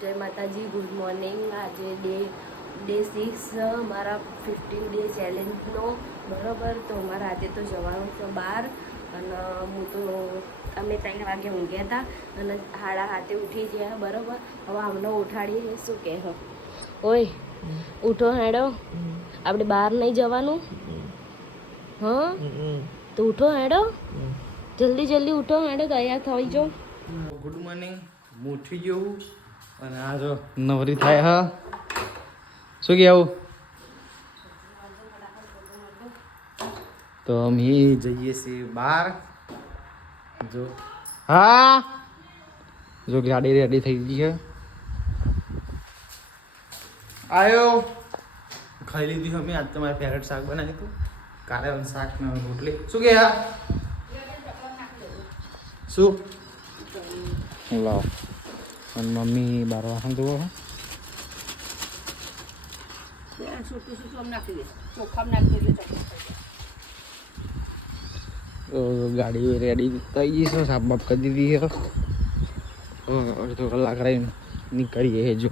જય માતાજી, good morning. આજે ડે 6 મારા 15 ડે ચેલેન્જનો. બરાબર, તો અમારા આજે તો જવાનું છે બહાર. અને અમે 3 વાગે ઊંઘ્યા હતા અને 7:30 ઉઠી ગયા. બરાબર, હવે અમને ઉઠાડીએ શું કહે ઓય ઉઠો હેડો, આપણે બહાર નહીં જવાનું. હા તો ઉઠો હેડો, જલ્દી જલ્દી ઉઠો હેડો, તૈયાર થઈ જાઓ. Good morning. હું ઉઠી ગયો અને આ જો નવરી થાય. હા શું કહેવું? તો અમે જઈએ છીએ બહાર. જો હા જો ગાડી રેડી થઈ ગઈ છે. આવ્યો ખાઈ લીધી અમે. આજ તમારે ફેવરેટ શાક બનાવ્યું હતું, કારેલાનું શાક ને રોટલી. શું કે હા શું લાવ. અને મમ્મી બાર વાસણ ધોવો. ગાડી રેડી થઈ ગઈ છે, સાફ બાફ કરી દીધી છે. અડધો કલાક રહીને નીકળીએ. જો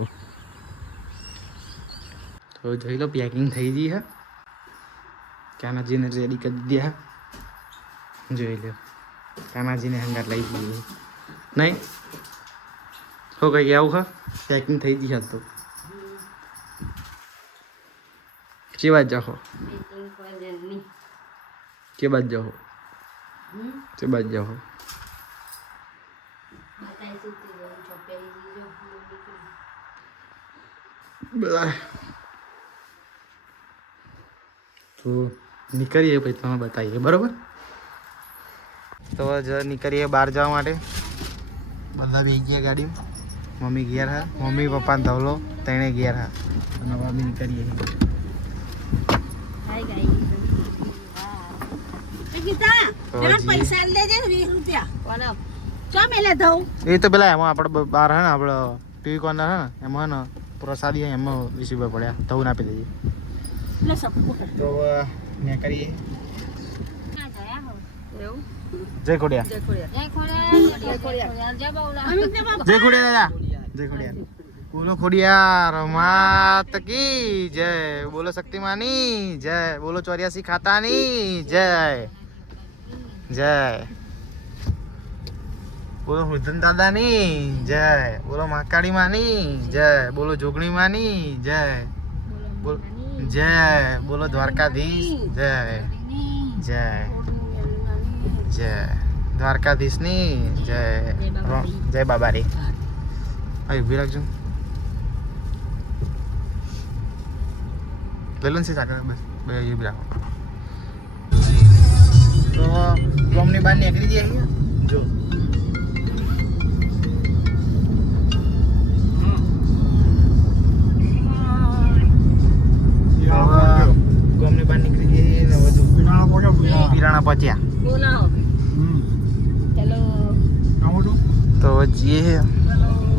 તો જોઈ લો, પેકિંગ થઈ ગઈ છે. કાનાજીને રેડી કરી દીધા. જોઈ લો, કાનાજીને હંગાર લઈ જઈએ નહીં. હો કઈ આવું હા, પેકિંગ થઈ ગઈ તો કે બાદ જાઓ, કે બાદ જાઓ, કે બાદ જાઓ. બધા તો નીકળીએ પછી તમે બતાવીએ. બરાબર, તો જ નીકળીએ બહાર જવા માટે. બધા બેસી ગયા ગાડીમાં. મમ્મી ઘેર હા, મમ્મી પપ્પા ને ધવલો તેણે ઘેર હા. અને હવે નીકળીએ. એ તો પેલા એમાં આપણે બહાર હે ને, આપણે ટીવી કોર્નર હે ને, એમાં હે ને પ્રસાદી એમાં 20 રૂપિયા પડ્યા. ધવું આપી દઈએ. તો મેં કરીએ. જય ખોડિયા, જય ખોડિયા દાદા, જય ખોડિયા. બોલો ખોડિયાર માત કી જય. બોલો શક્તિમાની જય. બોલો 84 ખાતાની જય. જય બોલો વૃદ્ધન દાદાની જય. બોલો મહાકાળી માની જય. બોલો જોગણી માની જય. બોલો જય. બોલો દ્વારકાધીશ જય. જય જય દ્વારકાધીશની જય. જય બાબારી. અહીં ઊભી રાખજો. બેલૂન છે આગળ, બસ બે ઊભી રાખો. તો ગામની બહાર નીકળી જઈએ. જો ગામની બહાર નીકળી જઈએ ને બધું પીરાણા પહોંચ્યા. તો જઈએ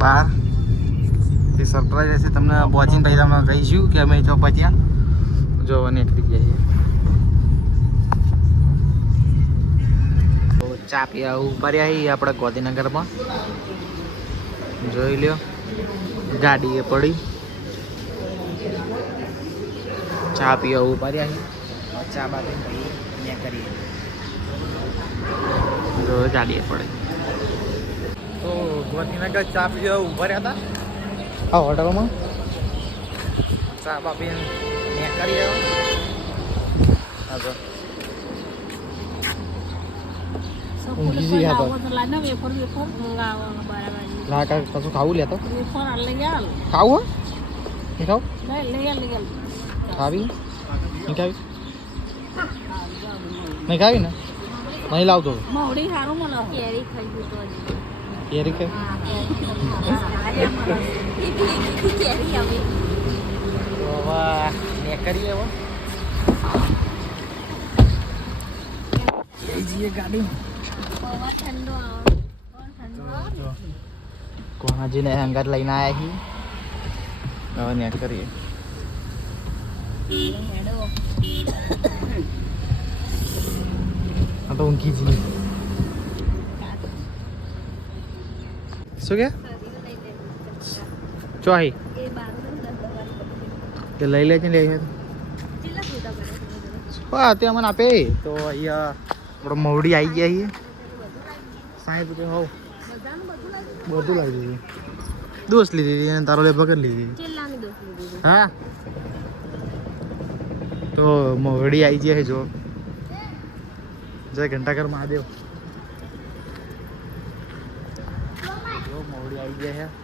બહાર. એ સરપ્રાઈઝ રહેશે તમને. પહોંચીને પછી તમને કહીશું કે અમે તો પહોંચ્યા. જો નીકળી જઈએ. તો ચા પીવા ઉભા રહ્યા આપણે ગાંધીનગરમાં. જોઈ લ્યો, ગાડી એ પડી. ચા પીવા ઉભા રહ્યા. ચા બાદ મેં કરીએ. જો ગાડી એ પડી. તો ગાંધીનગર ચા પીવા ઉભા રહ્યા હતા આ હોટલમાં. ચા બાપીને મેં કરી આવ્યો. ઊંઘી ગયા તો લા કા કશું ખાવું લેતો. ખાવું હે ખાવ ખાવી નહીં ખાવી નહીં ખાવી ને નહીં લાવતો. કેરી કે વાહ મેં કરીએ. હવે જઈએ ગાડી. કોનાજીને હંગાત લઈને આવ્યા છીએ. હવે ને કરીએ. આ તો ઊંઘી જઈએ. શું કે ચોહી એ 12 10 કે લઈ લેજે લઈ કેટલા ફોટા પડે હા તે મને આપે તો અહીંયા આપણો મવડી આવી ગયા છીએ 60 રૂપિયા હોવ બધાનું બધું લાગ્યું બધું લાવી દીધું દોસ્ત લીધી હતી અને તારો લે પકડ લીધી કેટલાની દોસ્ત લીધી હા તો મવડી આવી ગયા છે જો જય ઘંટાકર મહાદેવ જો મવડી આવી ગયા છે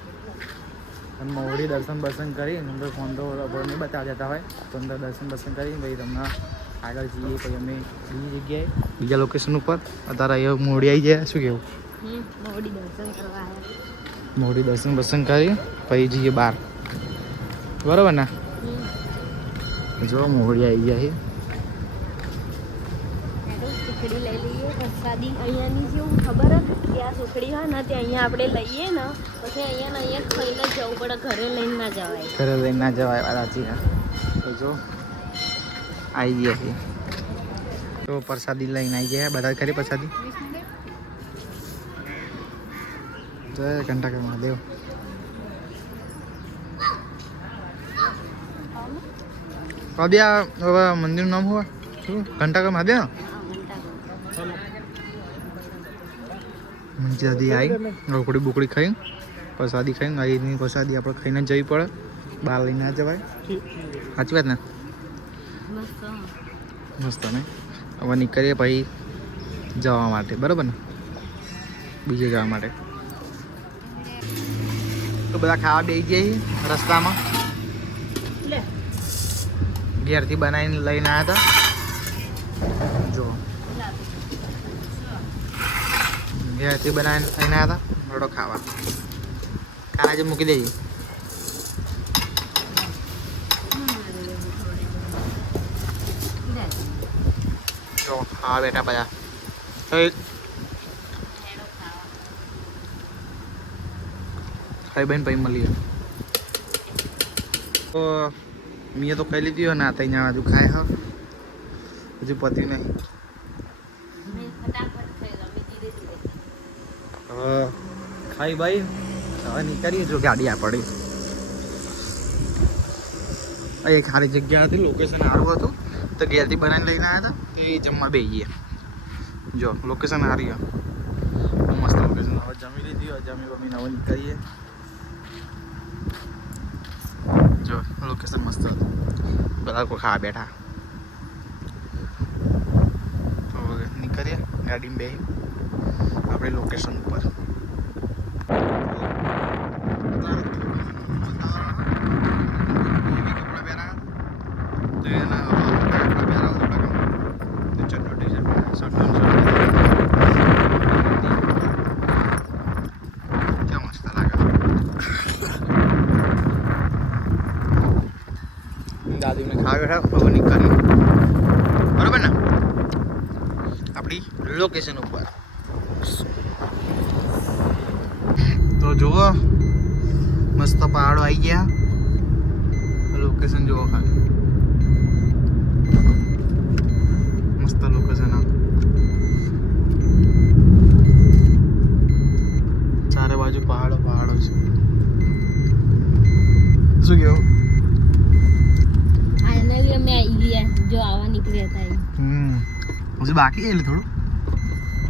અને મવડી દર્શન બર્શન કરી અંદર ફોન તો નહીં બતાવી દેતા હોય તો અંદર દર્શન બર્શન કરી ભાઈ તમને આગળ જઈએ પછી અમે બીજી જગ્યાએ બીજા લોકેશન ઉપર અત્યારે અહીંયા મોડી આવી જાય શું કેવું મોડી દર્શન કરવા આવ્યા મોડી દર્શન બર્શન કરી પછી જઈએ બહાર બરાબર ને જો મોડી આવી જાય છે સુખડી લઈ લઈએ પ્રસાદી અહીંયાની જેવું ખબર કે આ સુખડી હોય ને તે અહીંયા આપણે લઈએ ને પછી અહીંયા ને અહીંયા ખાઈને જ જવું પડે ઘરે લઈને ના જવાય ઘરે લઈને ના જવાય સાચી તો જો આવી ગયા છે તો પ્રસાદી લઈને આવી ગયા બધા ખરી પ્રસાદી જય ઘંટાકર મહાદેવ કબ્યા હવે મંદિરનું નામ હોય શું ઘંટાકર મહાદેવ જલ્દી આવી રોકડી બોકડી ખાઈ પ્રસાદી ખાઈને અહીંની પ્રસાદી આપણે ખાઈને જવી પડે બહાર લઈને ના જવાય સાચી વાત ને મસ્ત ને હવે નીકળીએ પછી જવા માટે બરાબર ને બીજે જવા માટે તો બધા ખાવા બેસી ગયા રસ્તામાં ઘેરથી બનાવીને લઈને આવ્યા હતા જો ઘેરથી બનાવીને લઈને આવ્યા હતા રોડો ખાવા ખાના જે મૂકી દેજે જો ખાવા બેઠા બધા ખાઈ બેન પછી મળીએ તો મેં તો ખાઈ લીધી હોય ને ત્યાં હજુ ખાય હા હજુ પત્યું નહીં ખાઈ ભાઈ હવે નીકળીએ જો ગાડી આ પડી એક સારી જગ્યા હતી લોકેશન સારું હતું તો ઘેરથી બનાવીને લઈને આવ્યા હતા તે જમવા બેસીએ જો લોકેશન સારી મસ્ત લોકેશન હવે જમી લીધી હવે જમી બમીને હવે નીકળીએ જો લોકેશન મસ્ત હતું બધા લોકો ખાવા બેઠા તો નીકળીએ ગાડીમાં બેસી આપણે લોકેશન ઉપર દાદીને ખાવા બેઠા હવે નીકળી બરાબર ને આપણી લોકેશન ઉપર તો જુઓ મસ્ત પહાડો આવી ગયા લોકેશન જુઓ ખાલી મસ્ત લોકેશન ચારે બાજુ પહાડો પહાડો છે શું કેવું ફાઇનલી અમે આવી ગયા જો આવા નીકળ્યા હતા હજી બાકી છે એટલે થોડું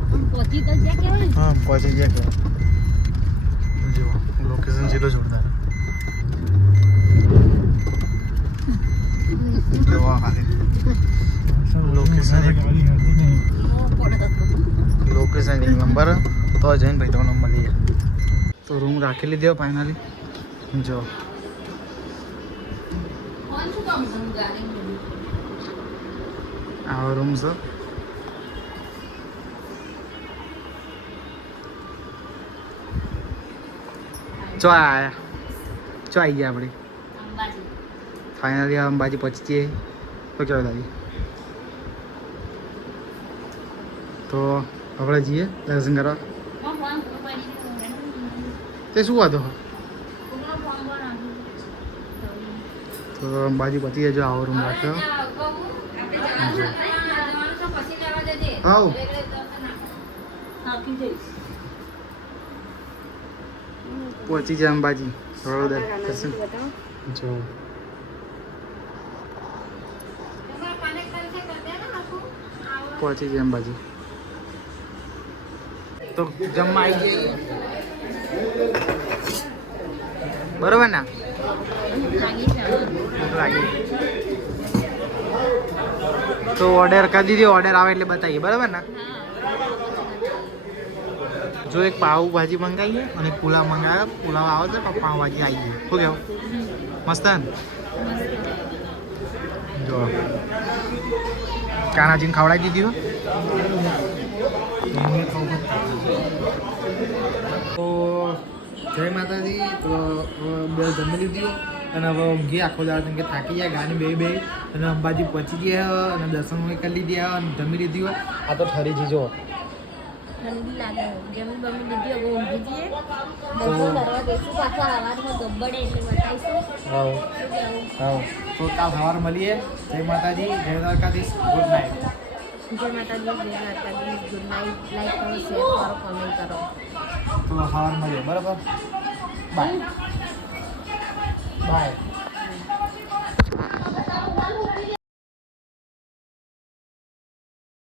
પણ પહોંચી તો જ્યાં કહેવાય હા પહોંચી ગયા કે જો લોકેશન જેટલો જોરદાર જોવા ખાલી લોકેશન લોકેશન એક નંબર તો જઈને ભાઈ તો નંબર લઈએ તો રૂમ રાખી લીધો ફાઇનલી જો આવો રૂમ છે ચો આયા ચો આવી ગયા આપણે ફાઇનલી અંબાજી પહોંચીએ તો કેવો દાદી તો આપણે જઈએ દર્શન કરવા તે શું હતું તો અંબાજી પહોંચી જો આવો રૂમ રાખ્યો આવ પહોંચી જાય અંબાજી વડોદરા કશું જો પહોંચી જાય અંબાજી તો જમવા આવી જઈએ બરોબર ને ભૂખ લાગી તો ઓર્ડર કરી દીધી ઓર્ડર આવે એટલે બતાવીએ બરાબર ને જો એક પાવભાજી મંગાવીએ અને પુલાવ મંગાવ્યો પુલાવ આવે છે પણ પાવભાજી આવી ગઈ શું કહેવું મસ્ત ને જો કાનાજીને ખવડાવી દીધી તો જય માતાજી તો બે જમી લીધી અને હવે ઊંઘી આખો દાડો કેમ કે થાકી ગયા ગાડી બે અને અંબાજી પહોંચી ગયા અને દર્શન કરી લીધા અને જમી લીધી હોય આ તો ઠરી છે જો ઠંડી લાગે જમી બમી દીધી હવે ઊંઘી જઈએ દર્શન કરવા જઈશું પાછા સવારમાં ગબ્બડે એટલે બતાવીશું હા હા તો કાલ સવારે મળીએ જય માતાજી જય દ્વારકાધીશ ગુડ નાઇટ જય માતાજી જય દ્વારકાધીશ ગુડ નાઇટ લાઈક કરો શેર કરો કમેન્ટ કરો તો સવારે મળીએ બરાબર બાય બાય